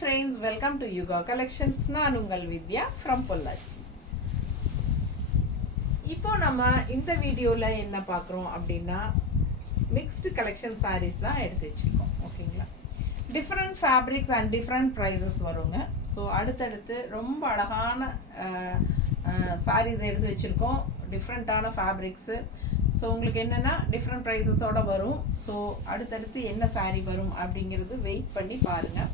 friends, welcome to Yuga Collections. நான் உங்கள் வித்யா from Pollachi. இப்போ நம்ம இந்த வீடியோல என்ன பார்க்குறோம் அப்படின்னா mixed collection sarees தான் எடுத்து வச்சிருக்கோம். ஓகேங்களா? Different fabrics and different prices வருங்க. ஸோ அடுத்தடுத்து ரொம்ப அழகான sarees எடுத்து வச்சிருக்கோம். டிஃப்ரெண்ட்டான ஃபேப்ரிக்ஸு. ஸோ உங்களுக்கு என்னென்னா டிஃப்ரெண்ட் ப்ரைஸஸோடு வரும். ஸோ அடுத்தடுத்து என்ன சாரீ வரும் அப்படிங்கிறது வெயிட் பண்ணி பாருங்கள்.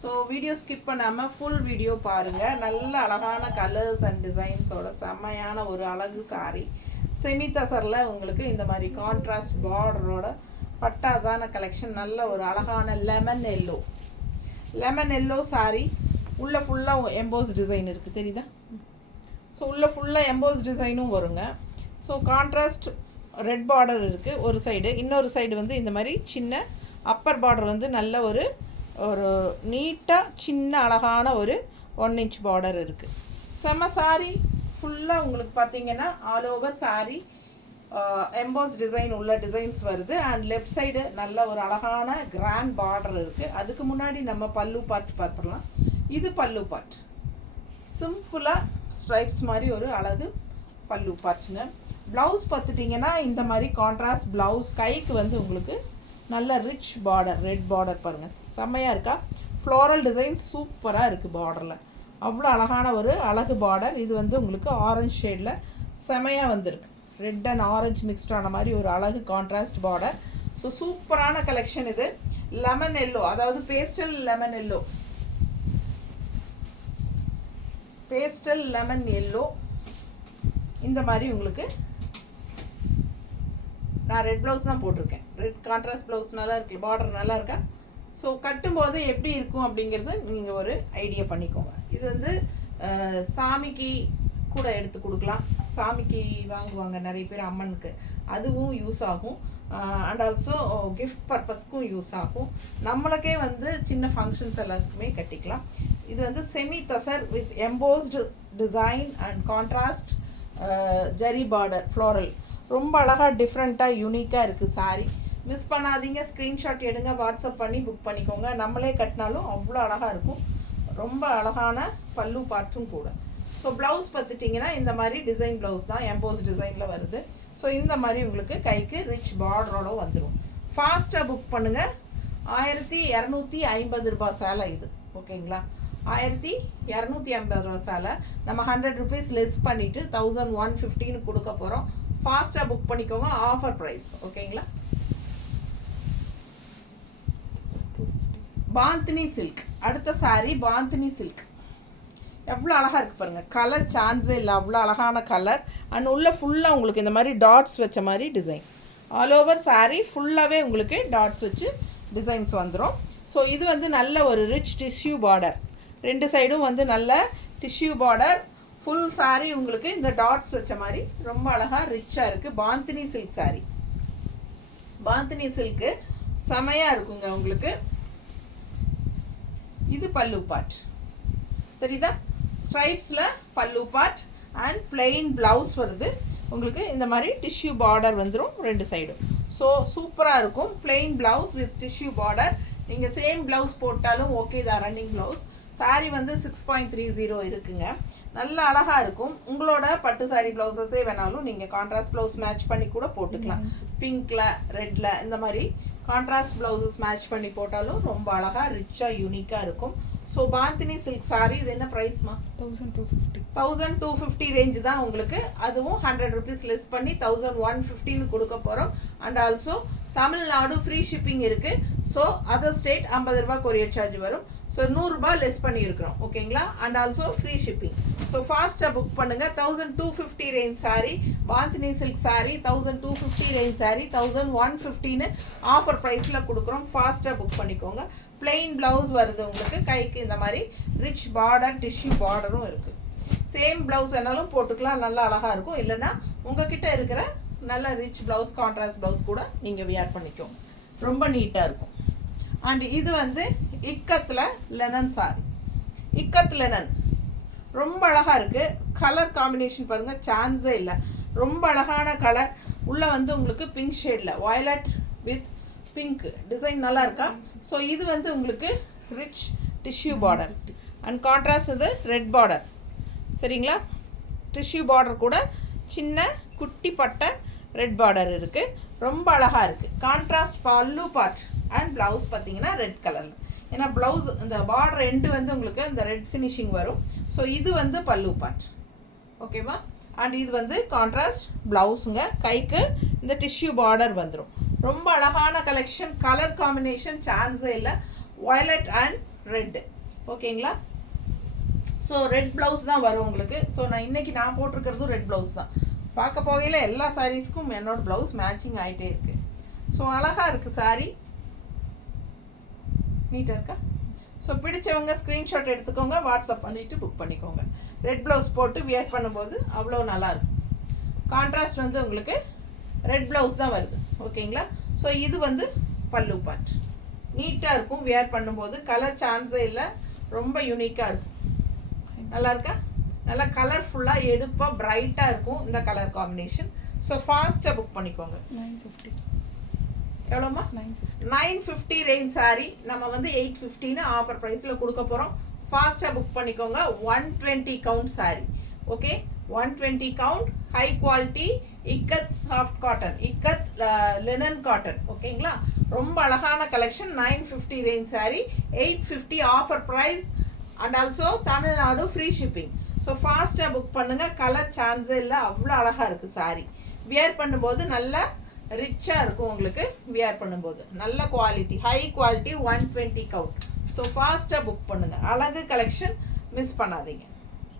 ஸோ வீடியோ ஸ்கிப் பண்ணாமல் ஃபுல் வீடியோ பாருங்கள். நல்ல அழகான கலர்ஸ் அண்ட் டிசைன்ஸோட செம்மையான ஒரு அழகு சாரீ. செமி தசரில் உங்களுக்கு இந்த மாதிரி கான்ட்ராஸ்ட் பார்டரோட பட்டாசான கலெக்ஷன். நல்ல ஒரு அழகான லெமன் எல்லோ சாரீ. உள்ளே ஃபுல்லாக எம்போஸ் டிசைன் இருக்குது, தெரியுதா? ஸோ உள்ளே ஃபுல்லாக எம்போஸ் டிசைனும் வருங்க. ஸோ கான்ட்ராஸ்ட் ரெட் பார்டர் இருக்குது ஒரு சைடு, இன்னொரு சைடு வந்து இந்த மாதிரி சின்ன அப்பர் பார்டர் வந்து நல்ல ஒரு நீட்டாக சின்ன அழகான ஒரு 1 inch பார்டர் இருக்குது. செம சாரீ ஃபுல்லாக உங்களுக்கு பார்த்தீங்கன்னா all over sari EMBOSS design உள்ள டிசைன்ஸ் வருது. அண்ட் லெஃப்ட் சைடு நல்ல ஒரு அழகான கிராண்ட் பார்டர் இருக்குது. அதுக்கு முன்னாடி நம்ம பல்லு பார்த்துடலாம். இது பல்லு பார்ட், சிம்பிளாக ஸ்ட்ரைப்ஸ் மாதிரி ஒரு அழகு பல்லு பார்ட்டுங்க. ப்ளவுஸ் பார்த்துட்டிங்கன்னா இந்த மாதிரி கான்ட்ராஸ்ட் ப்ளவுஸ். கைக்கு வந்து உங்களுக்கு நல்ல ரிச் பார்டர், ரெட் பார்டர் பாருங்கள், செம்மையாக இருக்கா? ஃப்ளோரல் டிசைன்ஸ் சூப்பராக இருக்குது பார்டரில். அவ்வளோ அழகான ஒரு அழகு பார்டர். இது வந்து உங்களுக்கு ஆரஞ்சு ஷேடில் செமையாக வந்திருக்கு. ரெட் அண்ட் ஆரஞ்சு மிக்ஸ்டான மாதிரி ஒரு அழகு கான்ட்ராஸ்ட் பார்டர். ஸோ சூப்பரான கலெக்ஷன் இது. லெமன் எல்லோ, அதாவது பேஸ்டல் லெமன் எல்லோ இந்த மாதிரி உங்களுக்கு. நான் ரெட் ப்ளவுஸ் தான் போட்டிருக்கேன். ரெட் கான்ட்ராஸ்ட் ப்ளவுஸ் நல்லா இருக்குல்ல, பார்டர் நல்லா இருக்கா? ஸோ கட்டும்போது எப்படி இருக்கும் அப்படிங்கிறது நீங்கள் ஒரு ஐடியா பண்ணிக்கோங்க. இது வந்து சாமிக்கு கூட எடுத்து கொடுக்கலாம். சாமிக்கு வாங்குவாங்க நிறைய பேர் அம்மனுக்கு, அதுவும் யூஸ் ஆகும். அண்ட் ஆல்சோ கிஃப்ட் பர்பஸ்க்கும் யூஸ் ஆகும். நம்மளுக்கே வந்து சின்ன ஃபங்க்ஷன்ஸ் எல்லாத்துக்குமே கட்டிக்கலாம். இது வந்து semi tussar with embossed design and contrast zari border floral. ரொம்ப அழகாக டிஃப்ரெண்ட்டாக யூனிக்காக இருக்குது சாரீ. மிஸ் பண்ணாதீங்க, ஸ்க்ரீன்ஷாட் எடுங்க, வாட்ஸ்அப் பண்ணி புக் பண்ணிக்கோங்க. நம்மளே கட்டினாலும் அவ்வளோ அழகாக இருக்கும். ரொம்ப அழகான பல்லு பார்ட்டும் கூட. ஸோ ப்ளவுஸ் பார்த்துட்டிங்கன்னா இந்த மாதிரி டிசைன் ப்ளவுஸ் தான், எம்போஸ் டிசைனில் வருது. ஸோ இந்த மாதிரி உங்களுக்கு கைக்கு ரிச் பார்டரோட வந்துடும். ஃபாஸ்ட்டாக புக் பண்ணுங்கள். 1250 ரூபாய் சேலை இது. ஓகேங்களா? 1250 ரூபா சேலை. நம்ம 100 rupees லெஸ் பண்ணிவிட்டு 1150 கொடுக்க போகிறோம். ஃபாஸ்ட்டாக புக் பண்ணிக்கோங்க, ஆஃபர் ப்ரைஸ். ஓகேங்களா? பாந்தினி சில்க். அடுத்த சாரீ பாந்தினி சில்க். எவ்வளோ அழகாக இருக்குது பாருங்கள். கலர் சான்ஸே இல்லை, அவ்வளோ அழகான கலர். அண்ட் உள்ள ஃபுல்லாக உங்களுக்கு இந்த மாதிரி டாட்ஸ் வச்ச மாதிரி டிசைன். ஆல் ஓவர் சாரீ ஃபுல்லாகவே உங்களுக்கு டாட்ஸ் வச்சு டிசைன்ஸ் வந்துடும். ஸோ இது வந்து நல்ல ஒரு ரிச் டிஷ்யூ பார்டர். ரெண்டு சைடும் வந்து நல்ல டிஷ்யூ பார்டர். ஃபுல் சாரீ உங்களுக்கு இந்த டாட்ஸ் வச்ச மாதிரி ரொம்ப அழகாக ரிச்சாக இருக்குது. பாந்தினி சில்க் சாரீ. பாந்தினி சில்க்கு செமையாக இருக்குங்க உங்களுக்கு. இது பல்லு பார்ட், தெரியுதா? ஸ்ட்ரைப்ஸில் பல்லு பார்ட் அண்ட் பிளெயின் ப்ளவுஸ் வருது உங்களுக்கு. இந்த மாதிரி டிஷ்யூ பார்டர் வந்துடும் ரெண்டு சைடும். ஸோ சூப்பராக இருக்கும். Plain blouse with tissue border. நீங்கள் சேம் ப்ளவுஸ் போட்டாலும் ஓகே தான். Running blouse. சாரீ வந்து 6.30 இருக்குங்க. நல்ல அழகாக இருக்கும். உங்களோட பட்டு சாரீ ப்ளவுஸஸே வேணாலும் நீங்கள் கான்ட்ராஸ்ட் ப்ளவுஸ் மேட்ச் பண்ணி கூட போட்டுக்கலாம். பிங்க்கில் ரெட்டில் இந்த மாதிரி கான்ட்ராஸ்ட் ப்ளவுஸஸ் மேட்ச் பண்ணி போட்டாலும் ரொம்ப அழகாக ரிச்சாக யூனிக்காக இருக்கும். So bandhani silk sari. இது என்ன ப்ரைஸ்மா? 1250 ரேஞ்சு தான் உங்களுக்கு. அதுவும் 100 rupees லெஸ் பண்ணி 1150 கொடுக்க போகிறோம். And also Tamil Nadu free shipping இருக்குது. ஸோ அதர் ஸ்டேட் 50 ரூபா கொரியர் சார்ஜ் வரும். ஸோ 100 ரூபா லெஸ் பண்ணியிருக்கிறோம். ஓகேங்களா? And also free shipping. So ஃபாஸ்ட்டாக புக் பண்ணுங்கள். 1250 range sari bandhani silk sari. 1250 range sari 1150 offer ப்ரைஸில் கொடுக்குறோம். ஃபாஸ்ட்டாக புக் பண்ணிக்கோங்க. பிளெயின் ப்ளவுஸ் வருது உங்களுக்கு. கைக்கு இந்த மாதிரி ரிச் பார்டர் டிஷ்யூ பார்டரும் இருக்குது. சேம் ப்ளவுஸ் வேணாலும் போட்டுக்கலாம், நல்லா அழகாக இருக்கும். இல்லைன்னா உங்ககிட்ட இருக்கிற நல்ல ரிச் ப்ளவுஸ் கான்ட்ராஸ்ட் ப்ளவுஸ் கூட நீங்கள் வியர் பண்ணிக்கோங்க, ரொம்ப நீட்டாக இருக்கும். அண்ட் இது வந்து இக்கத்தில் லெனன் சாரி. இக்கத் லெனன் ரொம்ப அழகாக இருக்குது. கலர் காம்பினேஷன் பாருங்கள், சான்ஸே இல்லை. ரொம்ப அழகான கலர். உள்ளே வந்து உங்களுக்கு பிங்க் ஷேடில் வயலட் வித் பிங்க் டிசைன் நல்லா இருக்கா? ஸோ இது வந்து உங்களுக்கு rich tissue border and contrast இது ரெட் பார்டர். சரிங்களா? டிஷ்யூ பார்டர் கூட சின்ன குட்டி பட்டை ரெட் பார்டர் இருக்குது. ரொம்ப அழகாக இருக்குது. கான்ட்ராஸ்ட் பல்லு பார்ட் அண்ட் ப்ளவுஸ் பார்த்தீங்கன்னா ரெட் கலரில். ஏன்னா ப்ளவுஸ் இந்த பார்டர் எண்டு வந்து உங்களுக்கு இந்த ரெட் ஃபினிஷிங் வரும். ஸோ இது வந்து பல்லு பார்ட். ஓகேவா? அண்ட் இது வந்து கான்ட்ராஸ்ட் ப்ளவுஸுங்க. கைக்கு இந்த டிஷ்யூ பார்டர் வந்துடும். ரொம்ப அழகான கலெக்ஷன். கலர் காம்பினேஷன் சான்ஸே இல்லை. Violet and red. ஓகேங்களா? ஸோ ரெட் ப்ளவுஸ் தான் வரும் உங்களுக்கு. ஸோ நான் போட்டிருக்கிறதும் ரெட் ப்ளவுஸ் தான். பார்க்க போகையில் எல்லா சாரீஸ்க்கும் என்னோடய ப்ளவுஸ் மேட்சிங் ஆகிட்டே இருக்குது. ஸோ அழகாக இருக்குது சாரீ. நீட்டாக இருக்கா? ஸோ பிடிச்சவங்க ஸ்க்ரீன்ஷாட் எடுத்துக்கோங்க, வாட்ஸ்அப் பண்ணிவிட்டு புக் பண்ணிக்கோங்க. ரெட் ப்ளவுஸ் போட்டு வியர் பண்ணும்போது அவ்வளோ நல்லாயிருக்கும். கான்ட்ராஸ்ட் வந்து உங்களுக்கு ரெட் ப்ளவுஸ் தான் வருது. ஓகேங்களா? ஸோ இது வந்து பல்லு பார்ட். நீட்டாக இருக்கும் வியர் பண்ணும்போது. கலர் சான்ஸே இல்லை. ரொம்ப யூனிக்காக இருக்கும். நல்லா இருக்கா? நல்லா கலர்ஃபுல்லாக எடுப்பாக பிரைட்டாக இருக்கும் இந்த கலர் காம்பினேஷன். ஸோ ஃபாஸ்ட்டாக புக் பண்ணிக்கோங்க. 950. எவ்வளோம்மா? 950 ரேஞ்ச் சாரீ நம்ம வந்து 850ன்னு ஆஃபர் ப்ரைஸில் கொடுக்க போகிறோம். ஃபாஸ்ட்டாக புக் பண்ணிக்கோங்க. 120 count sari. Okay? 120 count high quality ikat soft cotton, ikat linen cotton. ஓகேங்களா? ரொம்ப அழகான collection. 950 range sari, 850 offer price and also Tamil Nadu free shipping. So ஃபாஸ்ட்டாக புக் பண்ணுங்கள். கலர் சான்ஸே இல்லை. அவ்வளோ அழகாக இருக்குது சாரீ. வியர் பண்ணும்போது நல்லா ரிச்சாக இருக்கும் உங்களுக்கு. வியர் பண்ணும்போது நல்ல quality, high quality, 120 count. So ஃபாஸ்ட்டாக புக் பண்ணுங்கள். அழகு கலெக்ஷன், மிஸ் பண்ணாதீங்க.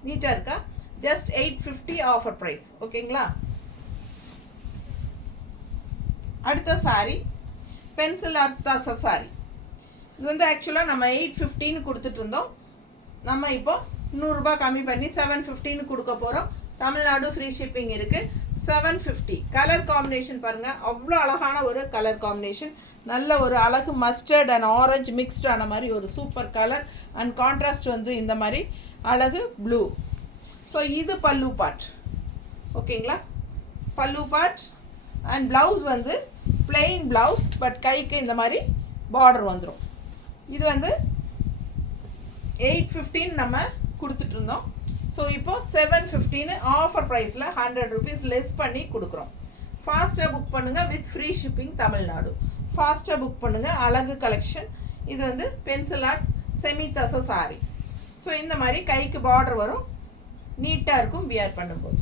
நீட்டாக இருக்கா? Just 850 offer price. ஓகேங்களா? அடுத்த சாரீ பென்சில் ஆர்ட் சாரீ. இது வந்து ஆக்சுவலாக நம்ம 850ன்னு கொடுத்துட்டு இருந்தோம். நம்ம இப்போ 100 ரூபாய் கம்மி பண்ணி 750ன்னு கொடுக்க போகிறோம். தமிழ்நாடு ஃப்ரீ ஷிப்பிங் இருக்குது. 750. கலர் காம்பினேஷன் பாருங்கள். அவ்வளோ அழகான ஒரு கலர் காம்பினேஷன். நல்ல ஒரு அழகு மஸ்டர்ட் அண்ட் ஆரஞ்சு மிக்ஸ்ட் ஆன மாதிரி ஒரு சூப்பர் கலர். அண்ட் கான்ட்ராஸ்ட் வந்து இந்த மாதிரி அழகு ப்ளூ. ஸோ இது பல்லு பார்ட். ஓகேங்களா? பல்லு பார்ட் அண்ட் ப்ளவுஸ் வந்து பிளெயின் ப்ளவுஸ். பட் கைக்கு இந்த மாதிரி பார்டர் வந்துடும். இது வந்து 850 நம்ம கொடுத்துட்டு இருந்தோம். ஸோ இப்போ 750ன்னு ஆஃபர் ப்ரைஸில் 100 rupees லெஸ் பண்ணி கொடுக்குறோம். ஃபாஸ்ட்டாக புக் பண்ணுங்கள். With free shipping Tamil Nadu. ஃபாஸ்ட்டாக புக் பண்ணுங்கள். அழகு கலெக்ஷன். இது வந்து பென்சில் ஆர்ட் செமி தச சாரி. ஸோ இந்த மாதிரி கைக்கு பார்டர் வரும். நீட்டாக இருக்கும் வியர் பண்ணும்போது.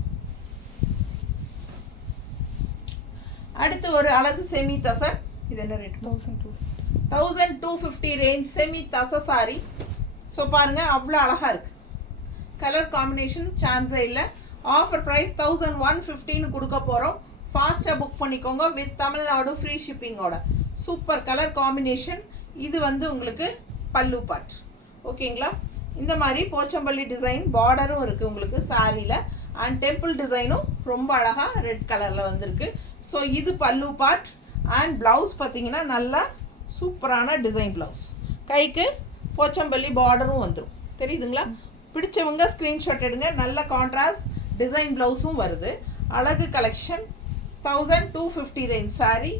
அடுத்து ஒரு அழகு செமி தசை. இது என்ன ரேட்? 1250 ரேஞ்ச் செமி தசை சாரி. ஸோ பாருங்கள் அவ்வளோ அழகாக இருக்குது. கலர் காம்பினேஷன் சான்ஸே இல்லை. ஆஃபர் ப்ரைஸ் 1150ன்னு கொடுக்க போகிறோம். ஃபாஸ்ட்டாக புக் பண்ணிக்கோங்க. வித் தமிழ்நாடு ஃப்ரீ ஷிப்பிங்கோட. Super colour combination. இது வந்து உங்களுக்கு பல்லு பார்ட். ஓகேங்களா? இந்த மாதிரி போச்சம்பள்ளி டிசைன் பார்டரும் இருக்குது உங்களுக்கு சாரியில். அண்ட் டெம்பிள் டிசைனும் ரொம்ப அழகாக ரெட் கலரில் வந்திருக்கு. ஸோ இது பல்லு பார்ட். அண்ட் ப்ளவுஸ் பார்த்தீங்கன்னா நல்லா சூப்பரான டிசைன் ப்ளவுஸ். கைக்கு போச்சம்பள்ளி பார்டரும் வந்துடும். தெரியுதுங்களா? பிடிச்சவங்க ஸ்க்ரீன்ஷாட் எடுங்க. நல்ல கான்ட்ராஸ்ட் டிசைன் ப்ளவுஸும் வருது. அழகு collection. 1250 range sari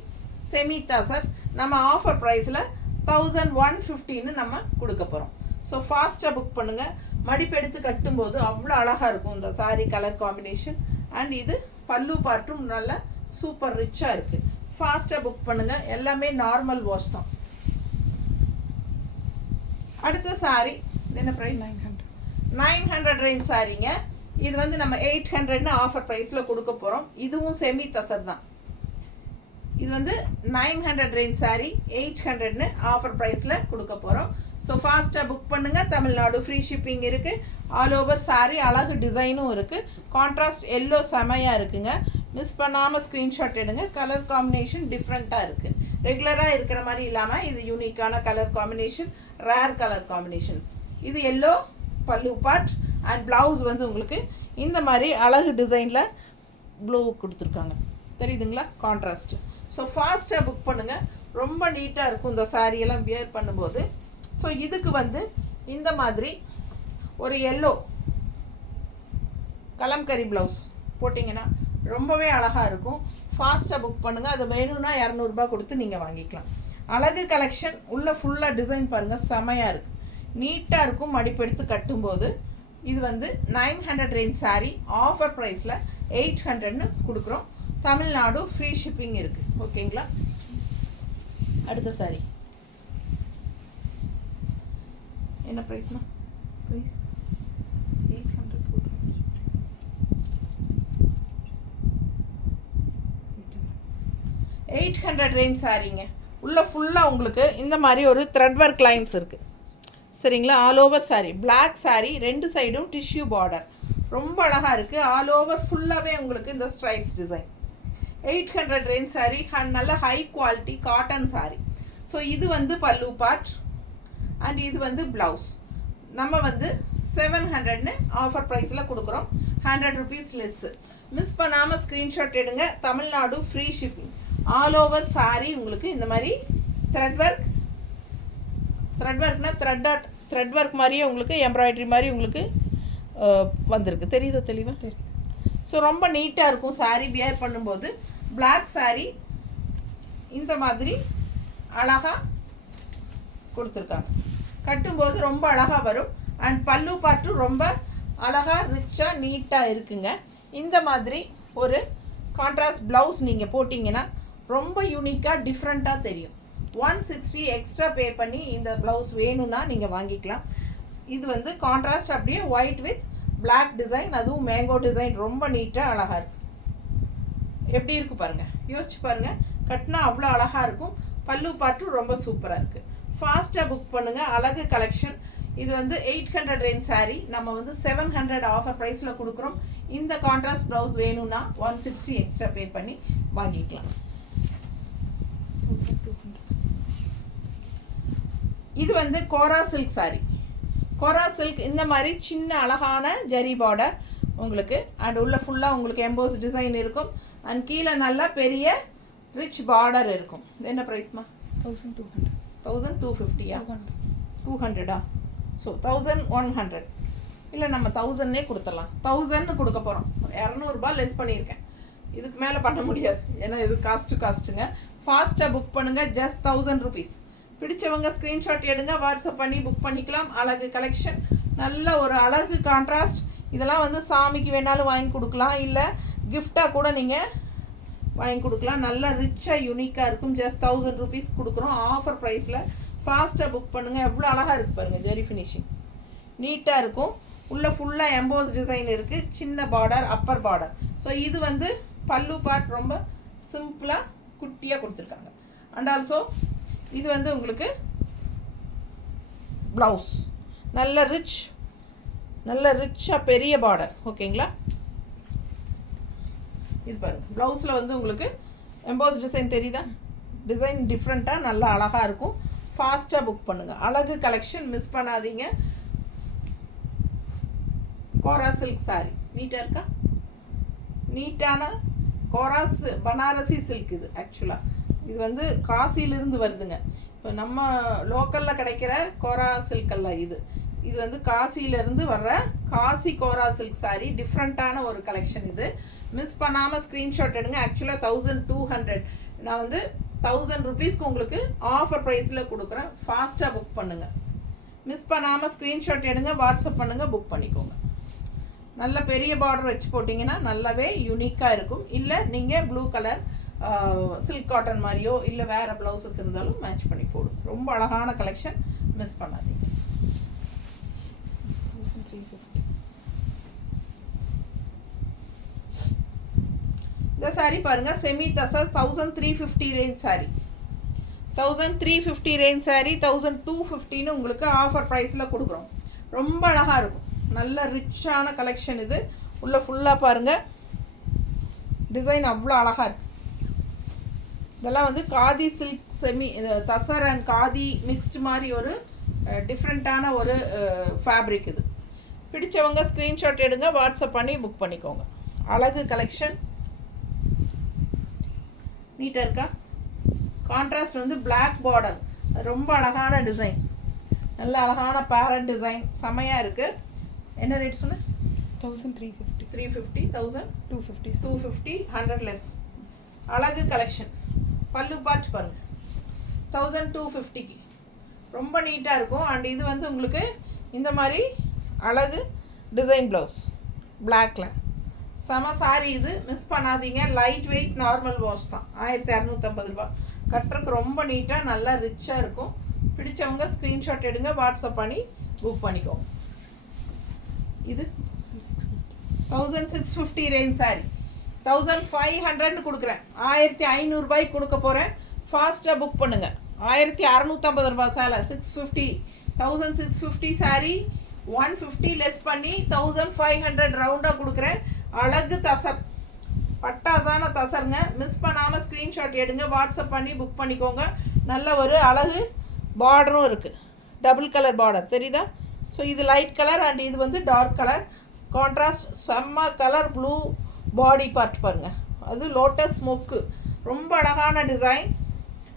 semi tussar. நம்ம ஆஃபர் ப்ரைஸில் 1150ன்னு நம்ம கொடுக்க போகிறோம். ஸோ ஃபாஸ்ட்டாக புக் பண்ணுங்கள். மடிப்பெடுத்து கட்டும்போது அவ்வளோ அழகாக இருக்கும் இந்த சாரீ கலர் காம்பினேஷன். அண்ட் இது பல்லு பார்ட்டும் நல்ல சூப்பர் ரிச்சாக இருக்குது. ஃபாஸ்ட்டாக புக் பண்ணுங்கள். எல்லாமே நார்மல் வாஷ் தான். அடுத்த சாரீ என்ன ப்ரைஸ்? 900 ரேஞ்ச் சாரீங்க. இது வந்து நம்ம 800ன்னு ஆஃபர் ப்ரைஸில் கொடுக்க போகிறோம். இதுவும் செமி தசர் தான். இது வந்து 900 ரேஞ்ச் சாரீ 800ன்னு ஆஃபர் ப்ரைஸில் கொடுக்க போகிறோம். ஸோ ஃபாஸ்ட்டாக புக் பண்ணுங்கள். தமிழ்நாடு ஃப்ரீ ஷிப்பிங் இருக்குது. ஆல் ஓவர் சாரீ அழகு டிசைனும் இருக்குது. கான்ட்ராஸ்ட் எல்லோ செமையாக இருக்குங்க. மிஸ் பண்ணாமல் ஸ்க்ரீன்ஷாட் எடுங்க. கலர் காம்பினேஷன் டிஃப்ரெண்ட்டாக இருக்குது. ரெகுலராக இருக்கிற மாதிரி இல்லாமல் இது யூனிக்கான colour combination, rare colour combination. இது எல்லோ பல்லு பார்ட். அண்ட் ப்ளவுஸ் வந்து உங்களுக்கு இந்த மாதிரி அழகு டிசைனில் ப்ளூ கொடுத்துருக்காங்க. தெரியுதுங்களா? கான்ட்ராஸ்ட்டு. ஸோ ஃபாஸ்ட்டாக புக் பண்ணுங்கள். ரொம்ப நீட்டாக இருக்கும் இந்த சாரியெல்லாம் வியர் பண்ணும்போது. ஸோ இதுக்கு வந்து இந்த மாதிரி ஒரு எல்லோ கலம்கரி ப்ளவுஸ் போட்டிங்கன்னா ரொம்பவே அழகாக இருக்கும். ஃபாஸ்ட்டாக புக் பண்ணுங்கள். அது வேணும்னா 200 ரூபாய் கொடுத்து நீங்கள் வாங்கிக்கலாம். அழகு கலெக்ஷன். உள்ள ஃபுல்லாக டிசைன் பாருங்கள் செமையாக இருக்குது. நீட்டாக இருக்கும் மடிப்பு எடுத்து கட்டும்போது. இது வந்து 900 ரேஞ்ச் சாரீ, ஆஃபர் ப்ரைஸில் 800ன்னு கொடுக்குறோம். தமிழ்நாடு ஃப்ரீ ஷிப்பிங் இருக்குது. ஓகேங்களா? அடுத்த சாரீ என்ன ப்ரைஸ்மா? Price 800 range சாரீங்க. உள்ள ஃபுல்லாக உங்களுக்கு இந்த மாதிரி ஒரு த்ரெட் ஒர்க் லைன்ஸ் இருக்குது. சரிங்களா? All over sari, black sari, 2 சைடும் டிஷ்யூ பார்டர், ரொம்ப அழகாக இருக்குது. ஆல் ஓவர் ஃபுல்லாகவே உங்களுக்கு இந்த ஸ்ட்ரைப்ஸ் டிசைன். 800 ரேஞ்ச் சாரீ, நல்ல high quality cotton sari. So இது வந்து பல்லு பார்ட் அண்ட் இது வந்து ப்ளவுஸ். நம்ம வந்து 700ன்னு ஆஃபர் ப்ரைஸில் கொடுக்குறோம். 100 ருபீஸ் லெஸ்ஸு. மிஸ் பண்ணாமல் ஸ்க்ரீன்ஷாட் எடுங்க. Tamil Nadu free shipping. All over sari உங்களுக்கு இந்த மாதிரி த்ரெட் ஒர்க்னா த்ரெட் ஒர்க் மாதிரியே உங்களுக்கு எம்ப்ராய்டரி மாதிரி உங்களுக்கு வந்திருக்கு. தெரியுதா? தெளிவாக தெரியும். ஸோ ரொம்ப நீட்டாக இருக்கும் சாரீ வியர் பண்ணும்போது. பிளாக் சாரீ இந்த மாதிரி அழகாக கொடுத்துருக்காங்க. கட்டும்போது ரொம்ப அழகாக வரும். அண்ட் பல்லு பாட்டும் ரொம்ப அழகாக ரிச்சாக நீட்டாக இருக்குங்க. இந்த மாதிரி ஒரு கான்ட்ராஸ்ட் ப்ளவுஸ் நீங்கள் போட்டிங்கன்னா ரொம்ப யூனிக்காக டிஃப்ரெண்ட்டாக தெரியும். 160 எக்ஸ்ட்ரா பே பண்ணி இந்த ப்ளவுஸ் வேணும்னா நீங்கள் வாங்கிக்கலாம். இது வந்து கான்ட்ராஸ்ட் அப்படியே ஒயிட் வித் பிளாக் டிசைன், அதுவும் மேங்கோ டிசைன், ரொம்ப நீட்டாக அழகாக இருக்குது. எப்படி இருக்குது பாருங்கள், யோசிச்சு பாருங்கள். கட்டினா அவ்வளோ அழகாக இருக்கும். பல்லு பாட்டும் ரொம்ப சூப்பராக இருக்குது. ஃபாஸ்ட்டாக புக் பண்ணுங்கள். அழகு கலெக்ஷன். இது வந்து 800 ரேஞ்ச் சாரீ, நம்ம வந்து 700 ஆஃபர் ப்ரைஸில் கொடுக்குறோம். இந்த கான்ட்ராஸ்ட் ப்ளவுஸ் வேணும்னா 160 எக்ஸ்ட்ரா பே பண்ணி வாங்கிக்கலாம். இது வந்து கோரா சில்க் சாரீ. கோரா சில்க் இந்த மாதிரி சின்ன அழகான ஜரி பார்டர் உங்களுக்கு. அண்ட் உள்ள ஃபுல்லாக உங்களுக்கு எம்போஸ் டிசைன் இருக்கும். அண்ட் கீழே நல்லா பெரிய ரிச் பார்டர் இருக்கும். என்ன ப்ரைஸ்மா? 1200. 1250யா? 200ஆ? ஸோ 1100. இல்லை, நம்ம 1000னே கொடுத்துடலாம். 1000ன்னு கொடுக்க போகிறோம். 200 லெஸ் பண்ணியிருக்கேன். இதுக்கு மேலே பண்ண முடியாது, ஏன்னா இது காஸ்ட்டுங்க. ஃபாஸ்ட்டாக புக் பண்ணுங்கள். Just 1000 rupees. பிடிச்சவங்க ஸ்க்ரீன்ஷாட் எடுங்க, வாட்ஸ்அப் பண்ணி புக் பண்ணிக்கலாம். அழகு கலெக்ஷன், நல்ல ஒரு அழகு கான்ட்ராஸ்ட். இதெல்லாம் வந்து சாமிக்கு வேணாலும் வாங்கி கொடுக்கலாம், இல்லை கிஃப்டாக கூட நீங்கள் வாங்கி கொடுக்கலாம். நல்லா ரிச்சாக யூனிக்காக இருக்கும். ஜஸ்ட் 1000 ருபீஸ் கொடுக்குறோம் ஆஃபர் ப்ரைஸில். ஃபாஸ்ட்டாக புக் பண்ணுங்கள். எவ்வளோ அழகாக இருக்குது பாருங்கள். ஜெரி ஃபினிஷிங் நீட்டாக இருக்கும். உள்ளே ஃபுல்லாக எம்போஸ் டிசைன் இருக்குது. சின்ன பார்டர், அப்பர் பார்டர். ஸோ இது வந்து பல்லு பார்ட் ரொம்ப சிம்பிளாக குட்டியாக கொடுத்துருக்காங்க. அண்ட் ஆல்சோ இது வந்து உங்களுக்கு ப்ளவுஸ் நல்ல ரிச்சாக பெரிய பார்டர். ஓகேங்களா? இது பாருங்கள். ப்ளவுஸில் வந்து உங்களுக்கு எம்போஸ் டிசைன் தெரியுதா? டிசைன் டிஃப்ரெண்ட்டாக நல்லா அழகாக இருக்கும். ஃபாஸ்ட்டாக புக் பண்ணுங்கள். அழகு கலெக்ஷன், மிஸ் பண்ணாதீங்க. கோரா சில்க் சாரீ நீட்டாக இருக்கா? நீட்டான கோராஸ் பனாரசி சில்க். இது ஆக்சுவலாக இது வந்து காசியிலிருந்து வருதுங்க. இப்போ நம்ம லோக்கலில் கிடைக்கிற கோரா சில்க் அல்ல இது. இது வந்து காசியிலேருந்து வர்ற காசி கோரா சில்க் சாரீ. டிஃப்ரெண்ட்டான ஒரு கலெக்ஷன் இது. மிஸ் பண்ணாமல் ஸ்க்ரீன்ஷாட் எடுங்க. ஆக்சுவலாக 1200. நான் வந்து 1000 ருபீஸ்க்கு உங்களுக்கு ஆஃபர் ப்ரைஸில் கொடுக்குறேன். ஃபாஸ்ட்டாக புக் பண்ணுங்கள். மிஸ் பண்ணாமல் ஸ்க்ரீன்ஷாட் எடுங்க, வாட்ஸ்அப் பண்ணுங்கள், புக் பண்ணிக்கோங்க. நல்ல பெரிய பார்டர் வச்சு போட்டிங்கன்னா நல்லாவே யூனிக்காக இருக்கும். இல்லை நீங்கள் ப்ளூ கலர் சில்க் காட்டன் மாதிரியோ இல்லை வேறு ப்ளவுசஸ் இருந்தாலும் மேட்ச் பண்ணி போடும். ரொம்ப அழகான கலெக்ஷன், மிஸ் பண்ணாதீங்க. 1350. இந்த சாரீ பாருங்கள். Semi tussar 1350 range sari. 1350 range sari 1250ன்னு உங்களுக்கு ஆஃபர் ப்ரைஸில் கொடுக்குறோம். ரொம்ப அழகாக இருக்கும். நல்ல ரிச்சான கலெக்ஷன் இது. உள்ளே ஃபுல்லாக பாருங்கள், டிசைன் அவ்வளோ அழகாக இருக்குது. இதெல்லாம் வந்து khadi silk semi tussar and khadi mixed மாதிரி ஒரு டிஃப்ரெண்ட்டான ஒரு ஃபேப்ரிக் இது. பிடிச்சவங்க ஸ்க்ரீன்ஷாட் எடுங்க, வாட்ஸ்அப் பண்ணி புக் பண்ணிக்கோங்க. அழகு கலெக்ஷன் நீட்டாக இருக்கா? கான்ட்ராஸ்ட் வந்து பிளாக் பார்டர், ரொம்ப அழகான டிசைன், நல்ல அழகான பேரட் டிசைன், செமையாக இருக்குது. என்ன ரேட் சொன்னேன்? 1350. 350, 1250, 250, 100 லெஸ். அழகு கலெக்ஷன். பல்லு பார்ட் பாருங்கள். 1250க்கு ரொம்ப நீட்டாக இருக்கும். அண்ட் இது வந்து உங்களுக்கு இந்த மாதிரி அழகு டிசைன் ப்ளவுஸ் பிளாக்கில் செம சாரி. இது மிஸ் பண்ணாதீங்க. லைட் வெயிட் நார்மல் வாஷ் தான். 1250 ரூபா. கட்டுறதுக்கு ரொம்ப நீட்டாக நல்லா ரிச்சாக இருக்கும். பிடிச்சவங்க ஸ்க்ரீன்ஷாட் எடுங்க, வாட்ஸ்அப் பண்ணி புக் பண்ணிக்கோங்க. இது 1650 ரேஞ்ச் சாரி. 1500 கொடுக்குறேன். 1500 ரூபாய்க்கு கொடுக்க போகிறேன். ஃபாஸ்ட்டாக புக் பண்ணுங்கள். 1650 ரூபா சேலை 650. 1650 சாரி 150 லெஸ் பண்ணி 1500 ரவுண்டாக கொடுக்குறேன். அழகு தசர், பட்டாசான தசருங்க. மிஸ் பண்ணாமல் ஸ்க்ரீன்ஷாட் எடுங்க, வாட்ஸ்அப் பண்ணி புக் பண்ணிக்கோங்க. நல்ல ஒரு அழகு பார்டரும் இருக்குது. டபுள் கலர் பார்டர் தெரியுதா? ஸோ இது லைட் கலர் அண்ட் இது வந்து டார்க் கலர். கான்ட்ராஸ்ட் செம்ம கலர். ப்ளூ பாடி பார்ட் பாருங்கள், அது லோட்டஸ் மொக்கு. ரொம்ப அழகான டிசைன்.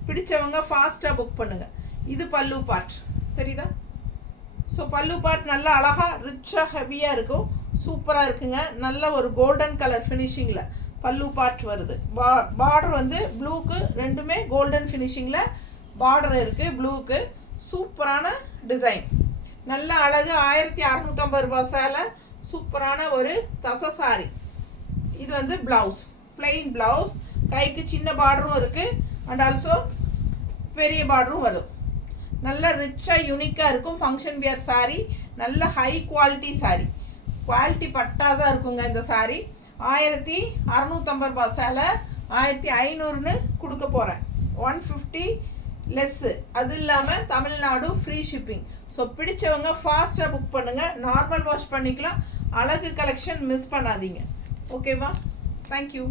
பிடிச்சவங்க ஃபாஸ்ட்டாக புக் பண்ணுங்கள். இது பல்லு பார்ட் தெரியுதா? ஸோ பல்லு பார்ட் நல்லா அழகாக ரிச்சாக ஹெவியாக இருக்கும். சூப்பராக இருக்குங்க. நல்ல ஒரு கோல்டன் கலர் ஃபினிஷிங்கில் பல்லு பார்ட் வருது. பார்டர் வந்து ப்ளூக்கு ரெண்டுமே கோல்டன் ஃபினிஷிங்கில் பார்டர் இருக்குது ப்ளூக்கு. சூப்பரான டிசைன், நல்ல அழகு. 1650 ரூபா சேலை. சூப்பரான ஒரு தச சாரி. இது வந்து ப்ளவுஸ், பிளெயின் ப்ளவுஸ். கைக்கு சின்ன பார்டரும் இருக்குது அண்ட் ஆல்சோ பெரிய பார்டரும் வரும். நல்ல ரிச்சாக யூனிக்காக இருக்கும். Function wear sorry. நல்ல ஹை குவாலிட்டி சாரி. குவாலிட்டி பட்டாதான் இருக்குங்க இந்த சாரி. 1650 ரூபா சேலை 1500ன்னு கொடுக்க போகிறேன். 150 லெஸ்ஸு. அது இல்லாமல் தமிழ்நாடு ஃப்ரீ ஷிப்பிங். ஸோ பிடிச்சவங்க ஃபாஸ்ட்டாக புக் பண்ணுங்கள். நார்மல் வாஷ் பண்ணிக்கலாம். அழகு கலெக்ஷன் மிஸ் பண்ணாதீங்க. ஓகேவா? தேங்க்யூ.